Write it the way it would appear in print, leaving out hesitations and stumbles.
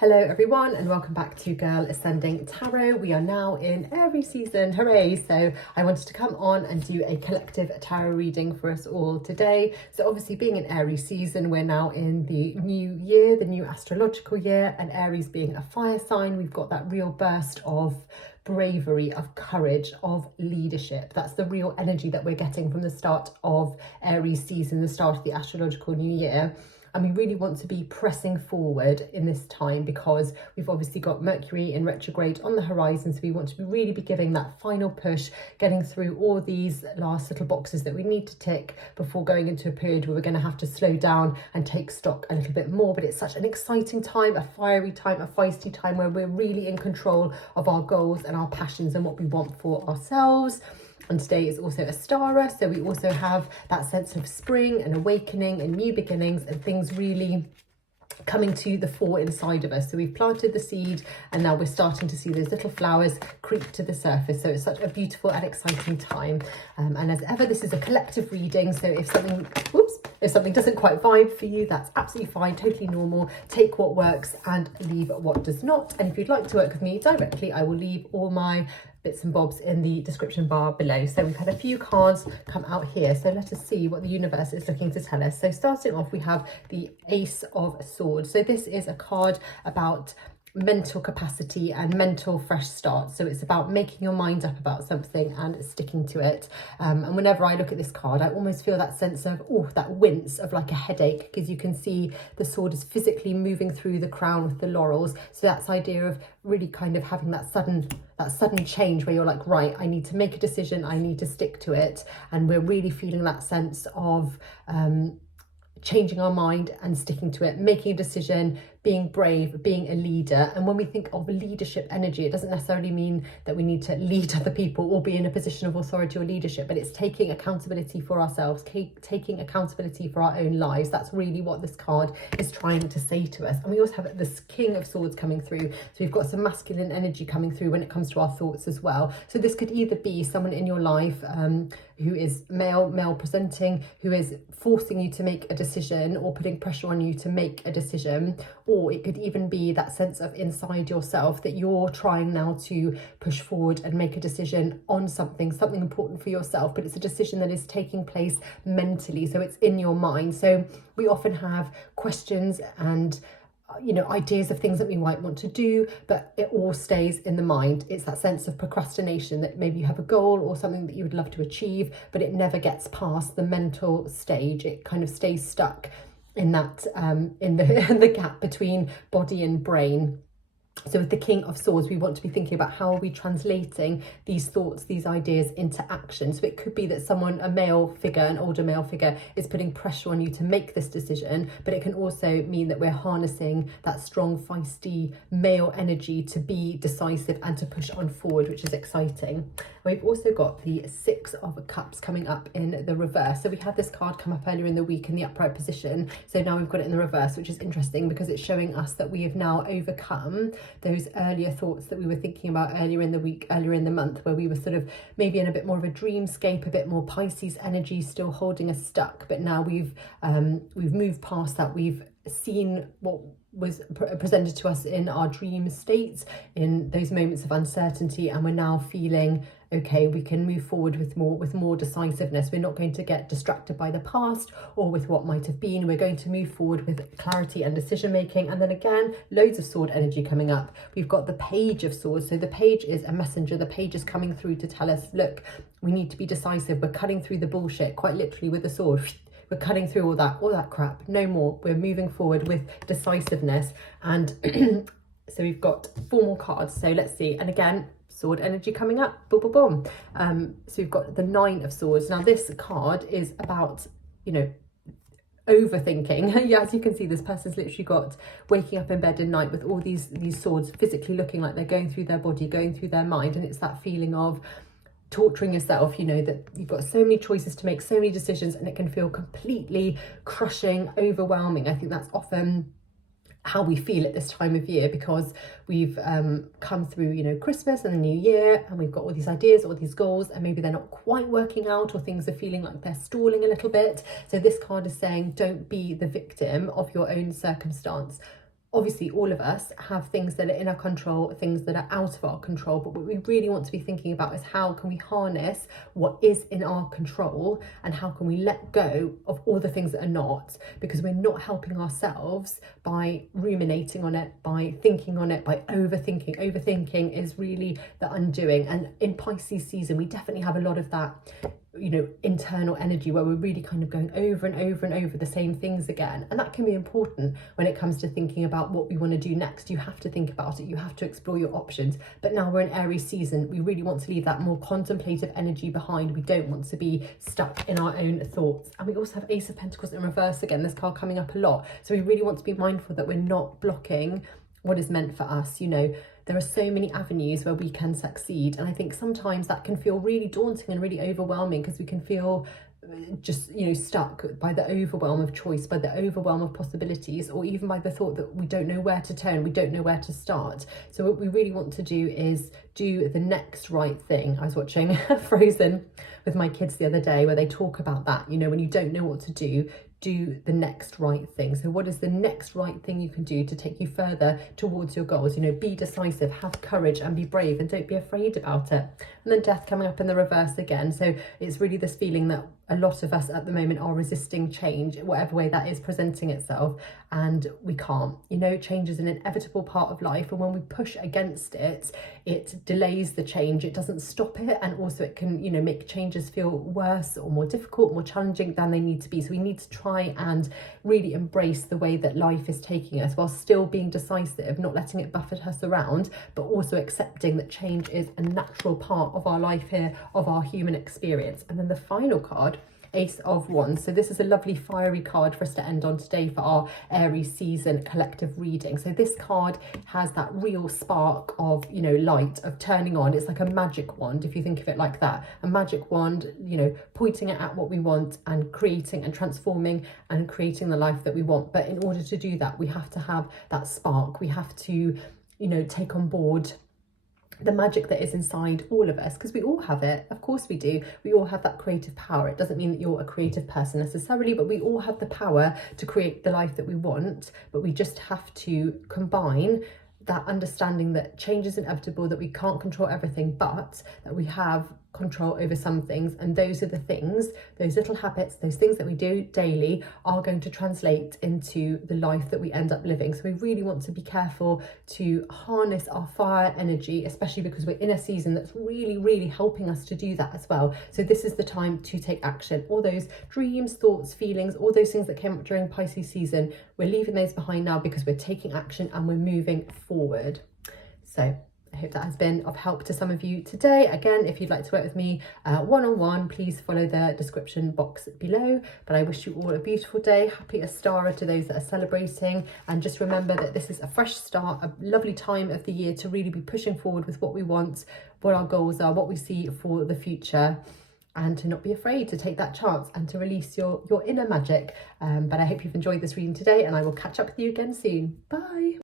Hello everyone and welcome back to Girl Ascending Tarot. We are now in Aries season, hooray! So I wanted to come on and do a collective tarot reading for us all today. So obviously being in Aries season, we're now in the new year, the new astrological year, and Aries being a fire sign, we've got that real burst of bravery, of courage, of leadership. That's the real energy that we're getting from the start of Aries season, the start of the astrological new year. And we really want to be pressing forward in this time because we've obviously got Mercury in retrograde on the horizon. So we want to really be giving that final push, getting through all these last little boxes that we need to tick before going into a period where we're going to have to slow down and take stock a little bit more. But it's such an exciting time, a fiery time, a feisty time where we're really in control of our goals and our passions and what we want for ourselves. And today is also Ostara, so we also have that sense of spring and awakening and new beginnings and things really coming to the fore inside of us. So we've planted the seed and now we're starting to see those little flowers creep to the surface. So it's such a beautiful and exciting time. And as ever, this is a collective reading. So if something doesn't quite vibe for you, that's absolutely fine, totally normal. Take what works and leave what does not. And if you'd like to work with me directly, I will leave all my bits and bobs in the description bar below. So we've had a few cards come out here, so let us see what the universe is looking to tell us. So starting off, we have the Ace of Swords. So this is a card about mental capacity and mental fresh start. So it's about making your mind up about something and sticking to it. And whenever I look at this card, I almost feel that sense of that wince of like a headache, because you can see the sword is physically moving through the crown with the laurels. So that's idea of really kind of having that sudden change where you're like, right, I need to make a decision, I need to stick to it. And we're really feeling that sense of changing our mind and sticking to it, making a decision, being brave, being a leader. And when we think of leadership energy, it doesn't necessarily mean that we need to lead other people or be in a position of authority or leadership, but it's taking accountability for ourselves, taking accountability for our own lives. That's really what this card is trying to say to us. And we also have this King of Swords coming through. So we've got some masculine energy coming through when it comes to our thoughts as well. So this could either be someone in your life who is male presenting, who is forcing you to make a decision or putting pressure on you to make a decision, or it could even be that sense of inside yourself that you're trying now to push forward and make a decision on something important for yourself, but it's a decision that is taking place mentally, so it's in your mind. So we often have questions and ideas of things that we might want to do, but it all stays in the mind. It's that sense of procrastination, that maybe you have a goal or something that you would love to achieve, but it never gets past the mental stage. It kind of stays stuck in that in the gap between body and brain. So with the King of Swords, we want to be thinking about how are we translating these thoughts, these ideas into action. So it could be that someone, a male figure, an older male figure, is putting pressure on you to make this decision, but it can also mean that we're harnessing that strong, feisty male energy to be decisive and to push on forward, which is exciting. We've also got the Six of Cups coming up in the reverse. So we had this card come up earlier in the week in the upright position. So now we've got it in the reverse, which is interesting because it's showing us that we have now overcome those earlier thoughts that we were thinking about earlier in the week, earlier in the month, where we were sort of maybe in a bit more of a dreamscape, a bit more Pisces energy still holding us stuck. But now we've moved past that. We've seen what was presented to us in our dream states, in those moments of uncertainty, and we're now feeling okay, we can move forward with more decisiveness. We're not going to get distracted by the past or with what might have been. We're going to move forward with clarity and decision making. And then again, loads of sword energy coming up. We've got the Page of Swords. So the page is a messenger. The page is coming through to tell us, look, we need to be decisive. We're cutting through the bullshit, quite literally, with the sword. We're cutting through all that crap. No more. We're moving forward with decisiveness. And so we've got 4 more cards. So let's see. And again, sword energy coming up. Boom, boom, boom. So we've got the Nine of Swords. Now this card is about, overthinking. Yeah, as you can see, this person's literally got waking up in bed at night with all these swords physically looking like they're going through their body, going through their mind. And it's that feeling of torturing yourself, that you've got so many choices to make, so many decisions, and it can feel completely crushing, overwhelming. I think that's often how we feel at this time of year, because we've come through Christmas and the new year, and we've got all these ideas, all these goals, and maybe they're not quite working out, or things are feeling like they're stalling a little bit. So this card is saying, don't be the victim of your own circumstance. Obviously, all of us have things that are in our control, things that are out of our control, but what we really want to be thinking about is how can we harness what is in our control, and how can we let go of all the things that are not, because we're not helping ourselves by ruminating on it, by thinking on it, by overthinking. Overthinking is really the undoing. And in Pisces season, we definitely have a lot of that, you know, internal energy where we're really kind of going over and over and over the same things again. And that can be important when it comes to thinking about what we want to do next. You have to think about it, you have to explore your options. But now we're in Aries season, we really want to leave that more contemplative energy behind. We don't want to be stuck in our own thoughts. And we also have Ace of Pentacles in reverse again, this card coming up a lot. So we really want to be mindful that we're not blocking what is meant for us. You know, there are so many avenues where we can succeed, and I think sometimes that can feel really daunting and really overwhelming, because we can feel just, you know, stuck by the overwhelm of choice, by the overwhelm of possibilities, or even by the thought that we don't know where to turn, we don't know where to start. So what we really want to do is do the next right thing. I was watching Frozen with my kids the other day, where they talk about that, you know, when you don't know what to do the next right thing. So what is the next right thing you can do to take you further towards your goals? You know, be decisive, have courage, and be brave, and don't be afraid about it. And then Death coming up in the reverse again. So it's really this feeling that a lot of us at the moment are resisting change, whatever way that is presenting itself, and we can't. You know, change is an inevitable part of life, and when we push against it, it delays the change, it doesn't stop it, and also it can, you know, make changes feel worse or more difficult, more challenging than they need to be. So we need to try and really embrace the way that life is taking us, while still being decisive, not letting it buffet us around, but also accepting that change is a natural part of our life here, of our human experience. And then the final card, Ace of Wands. So this is a lovely fiery card for us to end on today for our Aries season collective reading. So this card has that real spark of, you know, light, of turning on. It's like a magic wand, if you think of it like that. A magic wand, you know, pointing it at what we want and creating and transforming and creating the life that we want. But in order to do that, we have to have that spark. We have to, you know, take on board the magic that is inside all of us, because we all have it. Of course we do. We all have that creative power. It doesn't mean that you're a creative person necessarily, but we all have the power to create the life that we want. But we just have to combine that understanding that change is inevitable, that we can't control everything, but that we have control over some things. And those are the things, those little habits, those things that we do daily are going to translate into the life that we end up living. So we really want to be careful to harness our fire energy, especially because we're in a season that's really, really helping us to do that as well. So this is the time to take action. All those dreams, thoughts, feelings, all those things that came up during Pisces season, we're leaving those behind now, because we're taking action and we're moving forward. So I hope that has been of help to some of you today. Again, if you'd like to work with me one-on-one, please follow the description box below. But I wish you all a beautiful day. Happy Ostara to those that are celebrating. And just remember that this is a fresh start, a lovely time of the year to really be pushing forward with what we want, what our goals are, what we see for the future, and to not be afraid to take that chance and to release your inner magic. But I hope you've enjoyed this reading today, and I will catch up with you again soon. Bye.